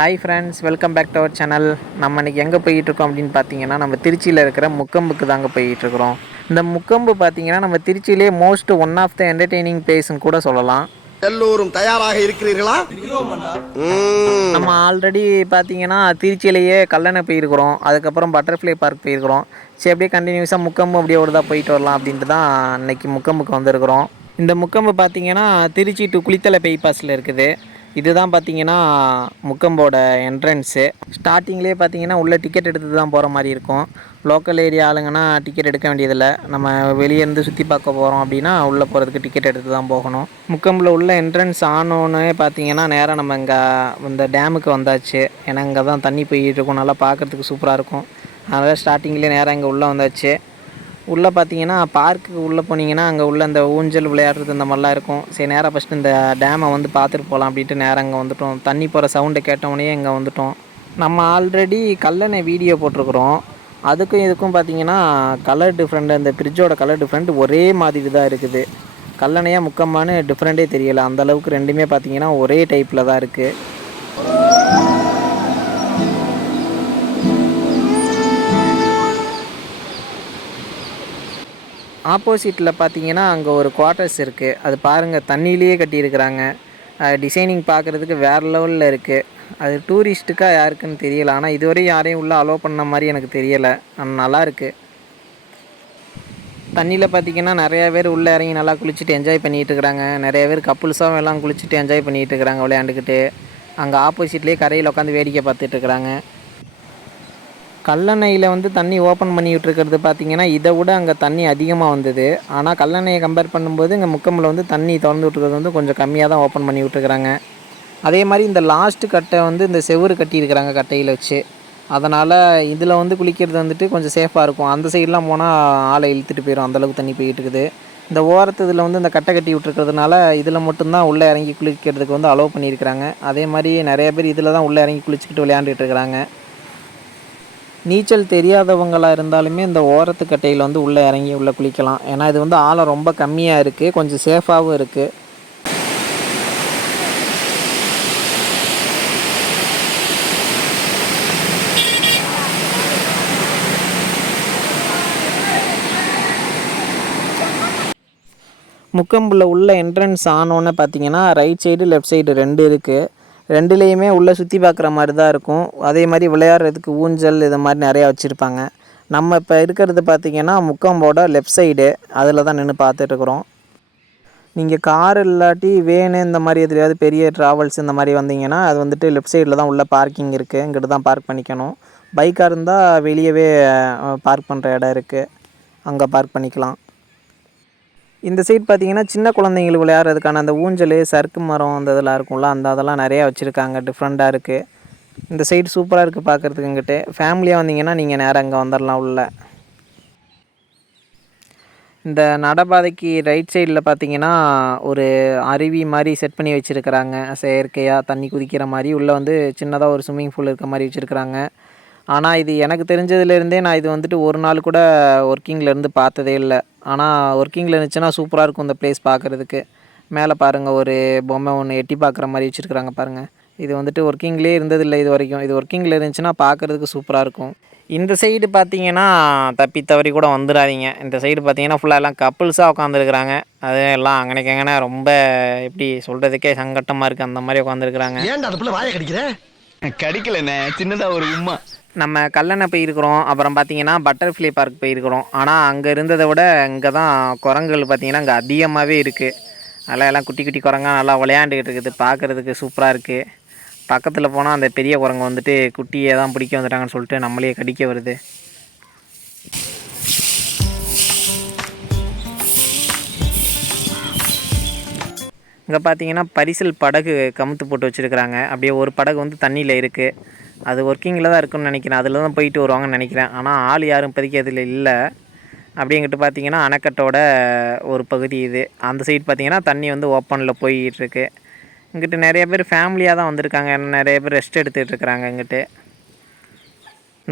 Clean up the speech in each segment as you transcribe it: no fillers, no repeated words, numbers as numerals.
Hi friends, welcome back to our channel. நம்ம இன்றைக்கி எங்கே போயிட்டுருக்கோம் அப்படின்னு பார்த்தீங்கன்னா, நம்ம திருச்சியில் இருக்கிற முக்கொம்புக்கு தாங்க போயிட்டுருக்குறோம். இந்த முக்கொம்பு பார்த்தீங்கன்னா, நம்ம திருச்சியிலே ஒன் ஆஃப் த என்டர்டெய்னிங் பிளேஸ்ன்னு கூட சொல்லலாம். எல்லோரும் தயாராக இருக்கிறீர்களா? நம்ம ஆல்ரெடி பார்த்தீங்கன்னா திருச்சியிலேயே கல்லணை போயிருக்கிறோம், அதுக்கப்புறம் பட்டர்ஃப்ளை பார்க் போயிருக்கிறோம். சரி, அப்படியே கண்டினியூஸாக முக்கொம்பு அப்படியே ஒரு தான் போயிட்டு வரலாம் அப்படின்ட்டு தான் இன்றைக்கி முக்கொம்புக்கு வந்திருக்கிறோம். இந்த முக்கொம்பு பார்த்தீங்கன்னா திருச்சி டு குளித்தலை பைபாஸில் இருக்குது. இதுதான் பார்த்தீங்கன்னா முக்கம்போட என்ட்ரன்ஸு. ஸ்டார்டிங்லேயே பார்த்தீங்கன்னா உள்ளே டிக்கெட் எடுத்து தான் போகிற மாதிரி இருக்கும். லோக்கல் ஏரியா ஆளுங்கன்னா டிக்கெட் எடுக்க வேண்டியதில்லை. நம்ம வெளியே இருந்து சுற்றி பார்க்க போகிறோம் அப்படின்னா உள்ளே போகிறதுக்கு டிக்கெட் எடுத்து தான் போகணும். முக்கம்பில் உள்ள என்ட்ரன்ஸ் ஆனோன்னே பார்த்தீங்கன்னா நேராக நம்ம இங்கே இந்த டேமுக்கு வந்தாச்சு. ஏன்னா இங்கே தான் தண்ணி போயிட்டு இருக்கும், நல்லா பார்க்குறதுக்கு சூப்பராக இருக்கும். அதனால் ஸ்டார்டிங்லேயே நேராக இங்கே உள்ளே வந்தாச்சு. உள்ளே பார்த்தீங்கன்னா பார்க்குக்கு உள்ளே போனீங்கன்னா அங்கே உள்ள இந்த ஊஞ்சல் விளையாடுறது இந்த மாதிரிலாம் இருக்கும். சரி, நேராக ஃபஸ்ட்டு இந்த டேமை வந்து பார்த்துட்டு போகலாம் அப்படின்ட்டு நேராக இங்கே வந்துவிட்டோம். தண்ணி போகிற சவுண்டை கேட்டவுடனே இங்கே வந்துவிட்டோம். நம்ம ஆல்ரெடி கல்லணை வீடியோ போட்டிருக்குறோம். அதுக்கும் இதுக்கும் பார்த்தீங்கன்னா கலர் டிஃப்ரெண்ட், அந்த பிரிட்ஜோட கலர் டிஃப்ரெண்ட் ஒரே மாதிரி தான் இருக்குது. கல்லணையாக முக்கம்மானு டிஃப்ரெண்ட்டே தெரியலை. அந்தளவுக்கு ரெண்டுமே பார்த்தீங்கன்னா ஒரே டைப்பில் தான் இருக்குது. ஆப்போசிட்டில் பார்த்தீங்கன்னா அங்கே ஒரு குவார்ட்டர்ஸ் இருக்குது. அது பாருங்கள், தண்ணியிலேயே கட்டியிருக்கிறாங்க. டிசைனிங் பார்க்குறதுக்கு வேறு லெவலில் இருக்குது. அது டூரிஸ்ட்டுக்காக யாருக்குன்னு தெரியலை. ஆனால் இதுவரை யாரையும் உள்ளே அலோவ் பண்ண மாதிரி எனக்கு தெரியலை. நல்லாயிருக்கு. தண்ணியில் பார்த்தீங்கன்னா நிறையா பேர் உள்ளே இறங்கி நல்லா குளிச்சுட்டு என்ஜாய் பண்ணிகிட்டு இருக்கிறாங்க. நிறைய பேர் கப்புள்ஸாகவும் எல்லாம் குளிச்சுட்டு என்ஜாய் பண்ணிகிட்டு இருக்கிறாங்க விளையாண்டுக்கிட்டு. அங்கே ஆப்போசிட்லேயே கரையில் உட்காந்து வேடிக்கை பார்த்துட்டு இருக்கிறாங்க. கல்லணையில் வந்து தண்ணி ஓப்பன் பண்ணி விட்டுருக்கிறது பார்த்திங்கன்னா இதை விட அங்கே தண்ணி அதிகமாக வந்தது. ஆனால் கல்லணையை கம்பேர் பண்ணும்போது இங்கே முக்கம்பில் வந்து தண்ணி திறந்து விட்டுருக்கிறது வந்து கொஞ்சம் கம்மியாக தான் ஓப்பன் பண்ணி விட்டுருக்குறாங்க. அதே மாதிரி இந்த லாஸ்ட்டு கட்டை வந்து இந்த செவுறு கட்டியிருக்கிறாங்க கட்டையில் வச்சு. அதனால் இதில் வந்து குளிக்கிறது வந்துட்டு கொஞ்சம் சேஃபாக இருக்கும். அந்த சைடெலாம் போனால் ஆளை இழுத்துட்டு போயிடும், அந்தளவுக்கு தண்ணி போயிட்டு இருக்குது. இந்த ஓரத்து இதில் வந்து இந்த கட்டை கட்டி விட்டுருக்கிறதுனால இதில் மட்டும்தான் உள்ளே இறங்கி குளிக்கிறதுக்கு வந்து அலோவ் பண்ணியிருக்கிறாங்க. அதே மாதிரி நிறைய பேர் இதில் தான் உள்ளே இறங்கி குளிச்சுக்கிட்டு விளையாண்டுட்டு இருக்கிறாங்க. நீச்சல் தெரியாதவங்களாக இருந்தாலுமே இந்த ஓரத்துக்கட்டையில் வந்து உள்ளே இறங்கி உள்ளே குளிக்கலாம். ஏன்னா இது வந்து ஆழம் ரொம்ப கம்மியாக இருக்குது, கொஞ்சம் சேஃபாகவும் இருக்குது. முக்கம்பில் உள்ள என்ட்ரன்ஸ் ஆனோன்னு பார்த்தீங்கன்னா ரைட் சைடு லெஃப்ட் சைடு ரெண்டு இருக்குது. ரெண்டுலேயுமே உள்ளே சுற்றி பார்க்குற மாதிரி தான் இருக்கும். அதே மாதிரி விளையாடுறதுக்கு ஊஞ்சல் இது மாதிரி நிறையா வச்சுருப்பாங்க. நம்ம இப்போ இருக்கிறது பார்த்திங்கன்னா முக்கம்போட லெஃப்ட் சைடு, அதில் தான் நின்று பார்த்துட்ருக்குறோம். நீங்கள் கார் இல்லாட்டி வேனு இந்த மாதிரி எதுலையாவது பெரிய ட்ராவல்ஸ் இந்த மாதிரி வந்தீங்கன்னா அது வந்துட்டு லெஃப்ட் சைடில் தான் உள்ள பார்க்கிங் இருக்குது. இங்கிட்டு தான் பார்க் பண்ணிக்கணும். பைக்காக இருந்தால் வெளியவே பார்க் பண்ணுற இடம் இருக்குது, அங்கே பார்க் பண்ணிக்கலாம். இந்த சைட் பார்த்தீங்கன்னா சின்ன குழந்தைங்களுக்கு விளையாடுறதுக்கான அந்த ஊஞ்சல், சறுக்கு மரம் அந்த இதெல்லாம் இருக்கும்ல, அதெல்லாம் நிறையா வச்சுருக்காங்க. டிஃப்ரெண்ட்டாக இருக்குது. இந்த சைடு சூப்பராக இருக்குது பார்க்குறதுக்கு. இங்கிட்டு ஃபேமிலியாக வந்தீங்கன்னா நீங்கள் நேராக அங்கே வந்துடலாம் உள்ள. இந்த நடைபாதைக்கு ரைட் சைடில் பார்த்தீங்கன்னா ஒரு அருவி மாதிரி செட் பண்ணி வச்சுருக்கிறாங்க. செயற்கையாக தண்ணி குதிக்கிற மாதிரி உள்ளே வந்து சின்னதாக ஒரு ஸ்விம்மிங் பூல் இருக்க மாதிரி வச்சுருக்கிறாங்க. ஆனால் இது எனக்கு தெரிஞ்சதுலேருந்தே நான் இது வந்துட்டு ஒரு நாள் கூட ஒர்க்கிங்கில் இருந்து பார்த்ததே இல்லை. ஆனால் ஒர்க்கிங்கில் இருந்துச்சுன்னா சூப்பராக இருக்கும் இந்த பிளேஸ் பார்க்குறதுக்கு. மேலே பாருங்கள், ஒரு பொம்மை ஒன்று எட்டி பார்க்குற மாதிரி வச்சுருக்குறாங்க பாருங்கள். இது வந்துட்டு ஒர்க்கிங்லேயே இருந்ததில்லை இது வரைக்கும். இது ஒர்க்கிங்கில் இருந்துச்சுன்னா பார்க்குறதுக்கு சூப்பராக இருக்கும். இந்த சைடு பார்த்தீங்கன்னா தப்பி தவறி கூட வந்துடாதீங்க. இந்த சைடு பார்த்தீங்கன்னா ஃபுல்லாக எல்லாம் கப்புள்ஸாக உட்காந்துருக்குறாங்க. அது எல்லாம் அங்கனைக்கங்கன்னா ரொம்ப எப்படி சொல்கிறதுக்கே சங்கட்டமாக இருக்குது, அந்த மாதிரி உட்காந்துருக்குறாங்க. ஏன்டா அதுக்குள்ள வாயை கடிக்கிறேன்? கடிக்கலண்ணே, சின்னதாக ஒரு உம்மா. நம்ம கல்லணை போயிருக்கிறோம், அப்புறம் பார்த்தீங்கன்னா பட்டர்ஃப்ளை பார்க் போயிருக்கிறோம். ஆனால் அங்கே இருந்ததை விட இங்கே தான் குரங்குகள் பார்த்தீங்கன்னா அங்கே அதிகமாகவே இருக்குது. நல்லா எல்லாம் குட்டி குட்டி குரங்கா நல்லா விளையாண்டுக்கிட்டு இருக்குது. பார்க்குறதுக்கு சூப்பராக இருக்குது. பக்கத்தில் போனால் அந்த பெரிய குரங்கு வந்துட்டு குட்டியை தான் பிடிக்க வந்துட்டாங்கன்னு சொல்லிட்டு நம்மளே கடிக்க வருது. இங்கே பார்த்தீங்கன்னா பரிசல் படகு கமுத்து போட்டு வச்சுருக்குறாங்க. அப்படியே ஒரு படகு வந்து தண்ணியில் இருக்குது. அது ஒர்க்கிங்கில் தான் இருக்குன்னு நினைக்கிறேன். அதில் தான் போயிட்டு வருவாங்கன்னு நினைக்கிறேன். ஆனால் ஆள் யாரும் இப்போதைக்கு அதில் இல்லை. அப்படிங்கிட்டு பார்த்தீங்கன்னா அணைக்கட்டோட ஒரு பகுதி இது. அந்த சைடு பார்த்தீங்கன்னா தண்ணி வந்து ஓப்பனில் போயிட்டுருக்கு. இங்கிட்டு நிறைய பேர் ஃபேமிலியாக தான் வந்திருக்காங்க. நிறைய பேர் ரெஸ்ட் எடுத்துகிட்டு இருக்கிறாங்க. இங்கிட்டு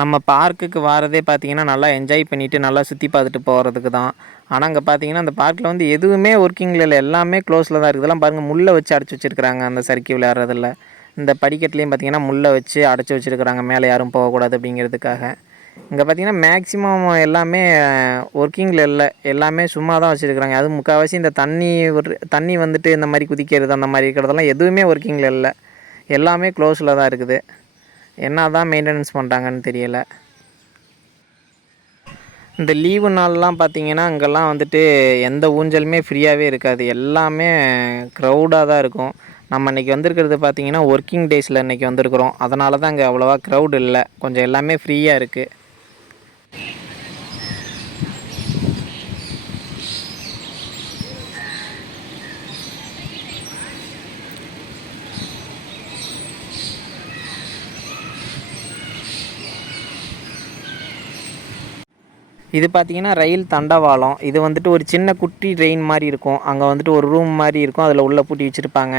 நம்ம பார்க்குக்கு வரதே பார்த்திங்கன்னா நல்லா என்ஜாய் பண்ணிவிட்டு நல்லா சுற்றி பார்த்துட்டு போகிறதுக்கு தான். ஆனால் அங்கே பார்த்தீங்கன்னா அந்த பார்க்கில் வந்து எதுவுமே ஒர்க்கிங்கில் இல்லை, எல்லாமே க்ளோஸில் தான் இருக்குது. இதெல்லாம் பாருங்கள், முள்ளை வச்சு அடைச்சி வச்சுருக்குறாங்க அந்த சறுக்கி விளையாடுறதில்ல. இந்த படிக்கட்டுலேயும் பார்த்திங்கன்னா முள்ளை வச்சு அடைச்சி வச்சுருக்குறாங்க, மேலே யாரும் போகக்கூடாது அப்படிங்கிறதுக்காக. இங்கே பார்த்திங்கன்னா மேக்ஸிமம் எல்லாமே ஒர்க்கிங்கில் இல்லை, எல்லாமே சும்மா தான் வச்சுருக்குறாங்க. அதுவும் முக்கால்வாசி இந்த தண்ணி வந்துட்டு இந்த மாதிரி குதிக்கிறது அந்த மாதிரி இருக்கிறதெல்லாம் எதுவுமே ஒர்க்கிங்கில் இல்லை, எல்லாமே க்ளோஸில் தான் இருக்குது. என்ன தான் மெயின்டெனன்ஸ் பண்ணுறாங்கன்னு தெரியலை. இந்த லீவு நாள்லாம் பார்த்திங்கன்னா அங்கெல்லாம் வந்துட்டு எந்த ஊஞ்சலுமே ஃப்ரீயாகவே இருக்காது, எல்லாமே க்ரௌடாக தான் இருக்கும். நம்ம இன்றைக்கி வந்திருக்கிறது பார்த்திங்கன்னா ஒர்க்கிங் டேஸில் இன்றைக்கி வந்திருக்கிறோம், அதனால தான் அங்கே அவ்வளோவா க்ரௌட் இல்லை, கொஞ்சம் எல்லாமே ஃப்ரீயாக இருக்குது. இது பார்த்திங்கன்னா ரயில் தண்டவாளம். இது வந்துட்டு ஒரு சின்ன குட்டி ட்ரெயின் மாதிரி இருக்கும், அங்கே வந்துட்டு ஒரு ரூம் மாதிரி இருக்கும், அதில் உள்ளே பூட்டி வச்சுருப்பாங்க.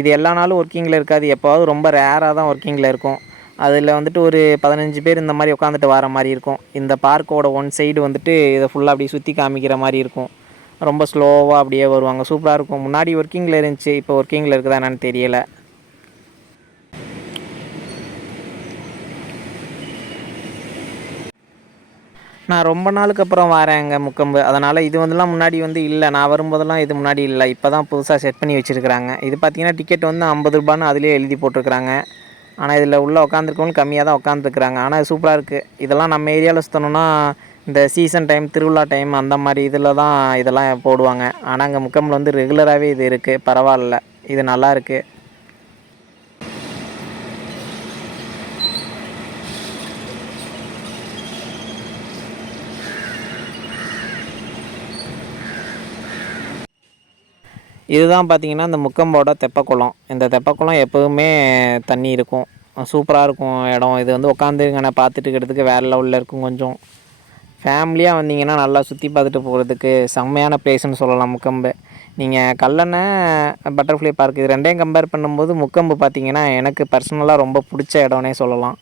இது எல்லா நாளும் ஒர்க்கிங்கில் இருக்காது, எப்போவாவது ரொம்ப ரேராக தான் ஒர்க்கிங்கில் இருக்கும். அதில் வந்துட்டு ஒரு 15 பேர் இந்த மாதிரி உட்காந்துட்டு வர மாதிரி இருக்கும். இந்த பார்க்கோட ஒன் சைடு வந்துட்டு இதை ஃபுல்லாக அப்படியே சுற்றி காமிக்கிற மாதிரி இருக்கும். ரொம்ப ஸ்லோவாக அப்படியே வருவாங்க, சூப்பராக இருக்கும். முன்னாடி ஒர்க்கிங்கில் இருந்துச்சு, இப்போ ஒர்க்கிங்கில் இருக்குதா என்னன்னு தெரியலை. நான் ரொம்ப நாளுக்கு அப்புறம் வரேங்க முக்கொம்பு, அதனால் இது வந்துலாம் முன்னாடி வந்து இல்லை, நான் வரும்போதெல்லாம் இது முன்னாடி இல்லை, இப்போ தான் புதுசாக செட் பண்ணி வச்சுருக்குறாங்க. இது பார்த்திங்கன்னா டிக்கெட் வந்து 50 ரூபான்னு அதிலே எழுதி போட்டிருக்குறாங்க. ஆனால் இதில் உள்ளே உட்காந்துருக்கவங்க கம்மியாக தான் உட்காந்துருக்குறாங்க, ஆனால் இது சூப்பராக இருக்குது. இதெல்லாம் நம்ம ஏரியாவில் சுற்றணுன்னா இந்த சீசன் டைம், திருவிழா டைம் அந்த மாதிரி இதில் தான் இதெல்லாம் போடுவாங்க. ஆனால் அங்கே முக்கொம்பில் வந்து ரெகுலராகவே இது இருக்குது, பரவாயில்ல, இது நல்லா இருக்குது. இதுதான் பார்த்திங்கன்னா இந்த முக்கம்போட தெப்பக்குளம். இந்த தெப்பக்குளம் எப்போவுமே தண்ணி இருக்கும், சூப்பராக இருக்கும் இடம். இது வந்து உட்காந்துங்கண்ணே பார்த்துட்டு இருக்கிறதுக்கு வேறு லெவலில் இருக்கும். கொஞ்சம் ஃபேமிலியாக வந்தீங்கன்னா நல்லா சுற்றி பார்த்துட்டு போகிறதுக்கு செம்மையான ப்ளேஸ்ன்னு சொல்லலாம் முக்கொம்பு. நீங்கள் கல்லணை, பட்டர்ஃப்ளை பார்க் இது ரெண்டையும் கம்பேர் பண்ணும்போது முக்கொம்பு பார்த்திங்கன்னா எனக்கு பர்சனலாக ரொம்ப பிடிச்ச இடம்னே சொல்லலாம்.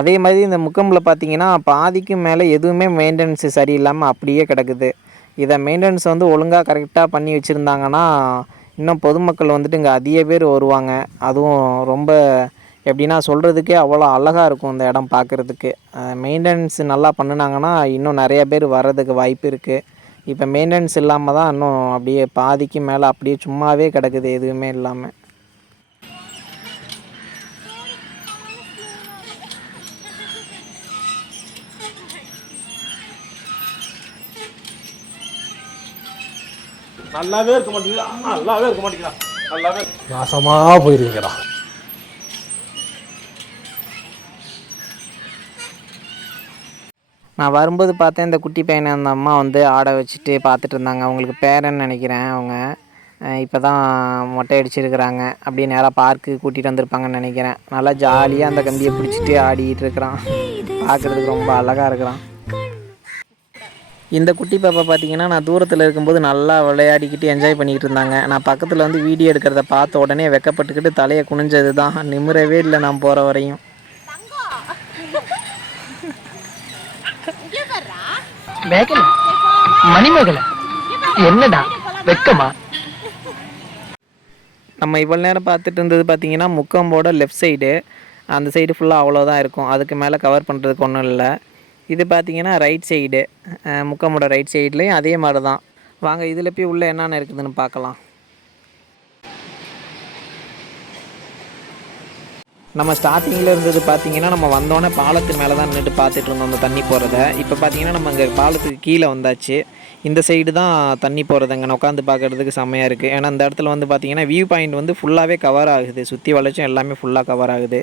அதே மாதிரி இந்த முக்கொம்பில் பார்த்திங்கன்னா பாதிக்கு மேலே எதுவுமே மெயின்டெனன்ஸு சரியில்லாமல் அப்படியே கிடக்குது. இதை மெயின்டெனன்ஸ் வந்து ஒழுங்காக கரெக்டாக பண்ணி வச்சுருந்தாங்கன்னா இன்னும் பொதுமக்கள் வந்துட்டு இங்கே அதிக பேர் வருவாங்க. அதுவும் ரொம்ப எப்படின்னா சொல்கிறதுக்கே அவ்வளோ அழகாக இருக்கும் இந்த இடம் பார்க்குறதுக்கு. மெயின்டெனன்ஸ் நல்லா பண்ணினாங்கன்னா இன்னும் நிறைய பேர் வர்றதுக்கு வாய்ப்பு இருக்குது. இப்போ மெயின்டெனன்ஸ் இல்லாமல் தான் இன்னும் அப்படியே பாதிக்கு மேலே அப்படியே சும்மாவே கிடக்குது, எதுவுமே இல்லாமல். நல்லாவே இருக்க மாட்டீங்களா, நல்லாவே இருக்க மாட்டீங்களா, நல்லாவே நாசமா போயிருவீங்கடா. நான் வரும்போது பார்த்தேன் இந்த குட்டி பையனை அந்த அம்மா வந்து ஆடை வச்சுட்டு பார்த்துட்டு இருந்தாங்க. அவங்களுக்கு பேரன்னு நினைக்கிறேன். அவங்க இப்போ தான் மொட்டை அடிச்சிருக்கிறாங்க, அப்படியே நேராக பார்க்கு கூட்டிகிட்டு வந்திருப்பாங்கன்னு நினைக்கிறேன். நல்லா ஜாலியாக அந்த கம்பியை பிடிச்சிட்டு ஆடிட்டு இருக்கிறான், பார்க்குறதுக்கு ரொம்ப அழகாக இருக்கிறான். இந்த குட்டி பாப்பா பார்த்திங்கன்னா நான் தூரத்தில் இருக்கும்போது நல்லா விளையாடிக்கிட்டு என்ஜாய் பண்ணிக்கிட்டு இருந்தாங்க. நான் பக்கத்தில் வந்து வீடியோ எடுக்கிறத பார்த்த உடனே வெக்கப்பட்டுக்கிட்டு தலையை குனிஞ்சது தான், நிமிரவே இல்லை நான் போகிற வரையும். மணிமேகலை என்னடா வெக்கமா? நம்ம இவ்வளோ நேரம் பார்த்துட்டு இருந்தது பார்த்திங்கன்னா முக்கம்போட லெஃப்ட் சைடு, அந்த சைடு ஃபுல்லாக அவ்வளோதான் இருக்கும், அதுக்கு மேலே கவர் பண்ணுறதுக்கு ஒன்றும் இல்லை. இது பார்த்திங்கன்னா ரைட் சைடு, முக்கமோட ரைட் சைட்லேயும் அதே மாதிரி தான். வாங்க இதில் போய் உள்ளே என்னென்ன இருக்குதுன்னு பார்க்கலாம். நம்ம ஸ்டார்டிங்கில் இருந்தது பார்த்திங்கன்னா நம்ம வந்தோடனே பாலத்து மேலே தான் நின்றுட்டு பார்த்துட்டு இருந்தோம் அந்த தண்ணி போகிறத. இப்போ பார்த்திங்கன்னா நம்ம அங்கே பாலத்துக்கு கீழே வந்தாச்சு. இந்த சைடு தான் தண்ணி போகிறது, அங்கே உட்காந்து பார்க்குறதுக்கு செம்மையாக இருக்குது. ஏன்னா அந்த இடத்துல வந்து பார்த்திங்கன்னா வியூ பாயிண்ட் வந்து ஃபுல்லாகவே கவர் ஆகுது, சுற்றி வளைச்சும் எல்லாமே ஃபுல்லாக கவர் ஆகுது.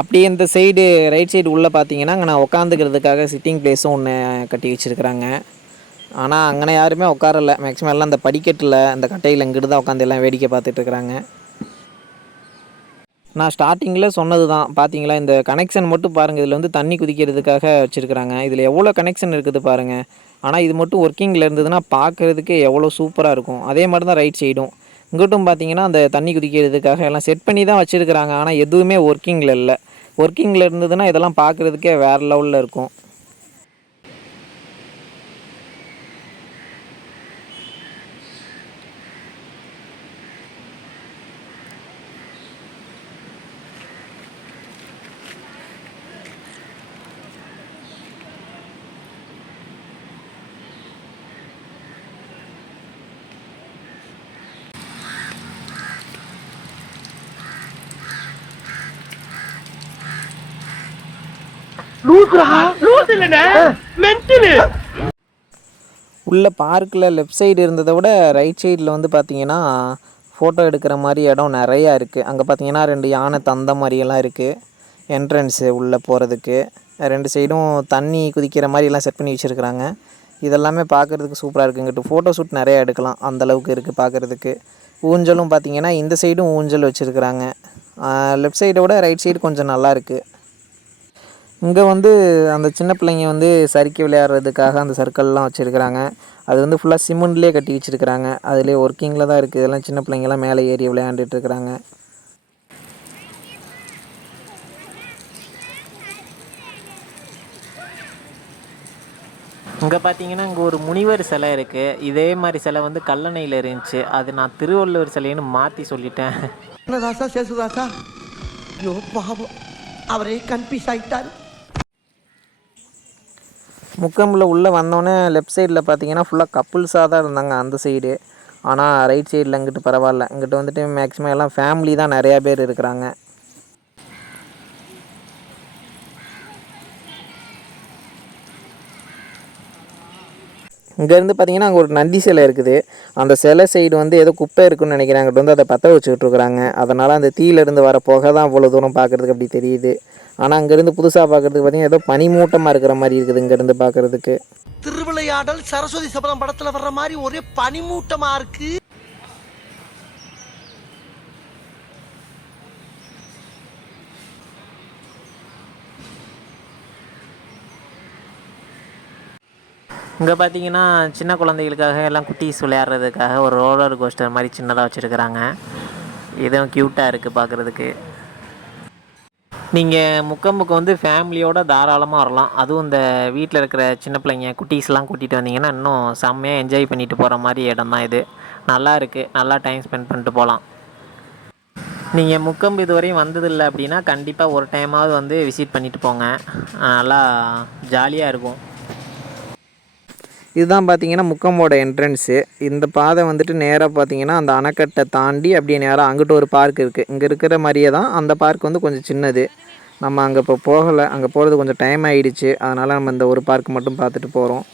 அப்படியே இந்த சைடு ரைட் சைடு உள்ளே பார்த்தீங்கன்னா அங்கே நான் உட்காந்துக்கிறதுக்காக சிட்டிங் பிளேஸும் ஒன்று கட்டி வச்சுருக்குறாங்க. ஆனால் அங்கே யாருமே உட்காரல, மேக்ஸிமம் எல்லாம் அந்த படிக்கட்டில் அந்த கட்டையில் இங்கிட்டு தான் உட்காந்து எல்லாம் வேடிக்கை பார்த்துட்ருக்குறாங்க. நான் ஸ்டார்டிங்கில் சொன்னது தான் பார்த்தீங்களா, இந்த கனெக்ஷன் மட்டும் பாருங்கள், இதில் வந்து தண்ணி குதிக்கிறதுக்காக வச்சுருக்குறாங்க. இதில் எவ்வளோ கனெக்ஷன் இருக்குது பாருங்கள். ஆனால் இது மட்டும் ஒர்க்கிங்கில் இருந்ததுன்னா பார்க்குறதுக்கே எவ்வளோ சூப்பராக இருக்கும். அதே மாதிரி தான் ரைட் சைடும், இங்கிட்டும் பார்த்தீங்கன்னா அந்த தண்ணி குதிக்கிறதுக்காக எல்லாம் செட் பண்ணி தான் வச்சுருக்குறாங்க. ஆனால் எதுவுமே ஒர்க்கிங்கில் இல்லை. ஒர்க்கிங்கில் இருந்ததுன்னா இதெல்லாம் பார்க்குறதுக்கே வேறு லெவலில் இருக்கும். உள்ள பார்க்கில் லெஃப்ட் சைடு இருந்ததை விட ரைட் சைடில் வந்து பார்த்திங்கன்னா ஃபோட்டோ எடுக்கிற மாதிரி இடம் நிறையா இருக்குது. அங்கே பார்த்தீங்கன்னா 2 யானை தந்த மாதிரியெல்லாம் இருக்குது. என்ட்ரன்ஸு உள்ளே போகிறதுக்கு 2 சைடும் தண்ணி குதிக்கிற மாதிரிலாம் செட் பண்ணி வச்சுருக்குறாங்க. இதெல்லாமே பார்க்குறதுக்கு சூப்பராக இருக்குது. இங்கிட்டு ஃபோட்டோ ஷூட் நிறையா எடுக்கலாம், அந்தளவுக்கு இருக்குது பார்க்குறதுக்கு. ஊஞ்சலும் பார்த்திங்கன்னா இந்த சைடும் ஊஞ்சல் வச்சுருக்குறாங்க. லெஃப்ட் சைடை விட ரைட் சைடு கொஞ்சம் நல்லா இருக்குது. இங்கே வந்து அந்த சின்ன பிள்ளைங்க வந்து சறுக்கி விளையாடுறதுக்காக அந்த சர்க்கிள்லாம் வச்சுருக்குறாங்க. அது வந்து ஃபுல்லாக சிமெண்ட்லேயே கட்டி வச்சுருக்குறாங்க. அதுலேயே ஒர்க்கிங்கில் தான் இருக்குது. இதெல்லாம் சின்ன பிள்ளைங்கள்லாம் மேலே ஏறி விளையாண்டுட்டுருக்குறாங்க. இங்கே பார்த்தீங்கன்னா இங்கே ஒரு முனிவர் சிலை இருக்குது. இதே மாதிரி சிலை வந்து கல்லணையில் இருந்துச்சு. அது நான் திருவள்ளுவர் சிலைன்னு மாற்றி சொல்லிட்டேன். என்னதாசா சேசுதாசா, ஐயோ பாவம், அவரே கன்ஃபியூஸ் ஆகிட்டார். முக்கம்பில் உள்ளே வந்தோடனே லெஃப்ட் சைடில் பார்த்தீங்கன்னா ஃபுல்லாக கப்புள்ஸாக தான் இருந்தாங்க அந்த சைடு. ஆனால் ரைட் சைடில் இங்கிட்டு பரவாயில்ல. இங்கிட்டு வந்துட்டு மேக்ஸிமம் எல்லாம் ஃபேமிலி தான் நிறையா பேர் இருக்கிறாங்க. இங்கேருந்து பார்த்தீங்கன்னா அங்கே ஒரு நந்தி சிலை இருக்குது. அந்த சிலை சைடு வந்து ஏதோ குப்பை இருக்குன்னு நினைக்கிறேன். அங்கிட்ட வந்து அதை பற்ற வச்சுக்கிட்டு இருக்கிறாங்க. அதனால் அந்த தீயிலேருந்து வர புகை தான் அவ்வளோ தூரம் பார்க்குறதுக்கு அப்படி தெரியுது. ஆனால் அங்கேருந்து புதுசாக பார்க்குறதுக்கு பார்த்தீங்கன்னா ஏதோ பனிமூட்டமாக இருக்கிற மாதிரி இருக்குது இங்கேருந்து பார்க்குறதுக்கு. திருவிளையாடல் சரஸ்வதி சபதம் படத்துல வர்ற மாதிரி ஒரே பனிமூட்டமா இருக்கு. இங்கே பார்த்தீங்கன்னா சின்ன குழந்தைகளுக்காக எல்லாம் குட்டீஸ் விளையாடுறதுக்காக ஒரு ரோலர் கோஸ்டர் மாதிரி சின்னதாக வச்சுருக்குறாங்க. இதுவும் க்யூட்டாக இருக்குது பார்க்குறதுக்கு. நீங்கள் முக்கம்புக்கு வந்து ஃபேமிலியோடு தாராளமாக வரலாம். அதுவும் இந்த வீட்டில் இருக்கிற சின்ன பிள்ளைங்க குட்டீஸ்லாம் கூட்டிகிட்டு வந்தீங்கன்னா இன்னும் செம்மையாக என்ஜாய் பண்ணிட்டு போகிற மாதிரி இடம் தான் இது. நல்லா இருக்குது, நல்லா டைம் ஸ்பெண்ட் பண்ணிட்டு போகலாம். நீங்கள் முக்கம்பு இதுவரையும் வந்ததில்லை அப்படின்னா கண்டிப்பாக ஒரு டைமாவது வந்து விசிட் பண்ணிவிட்டு போங்க. நல்லா ஜாலியாக இருக்கும். இதுதான் பார்த்தீங்கன்னா முக்கம்போட என்ட்ரன்ஸு. இந்த பாதை வந்துட்டு நேராக பார்த்தீங்கன்னா அந்த அணைக்கட்டை தாண்டி அப்படியே நேராக அங்கிட்ட ஒரு பார்க் இருக்குது. இங்கே இருக்கிற மாதிரியே தான் அந்த பார்க் வந்து கொஞ்சம் சின்னது. நம்ம அங்கே இப்போ போகலை. அங்கே போகிறது கொஞ்சம் டைம் ஆகிடுச்சு. அதனால் நம்ம இந்த ஒரு பார்க் மட்டும் பார்த்துட்டு போகிறோம்.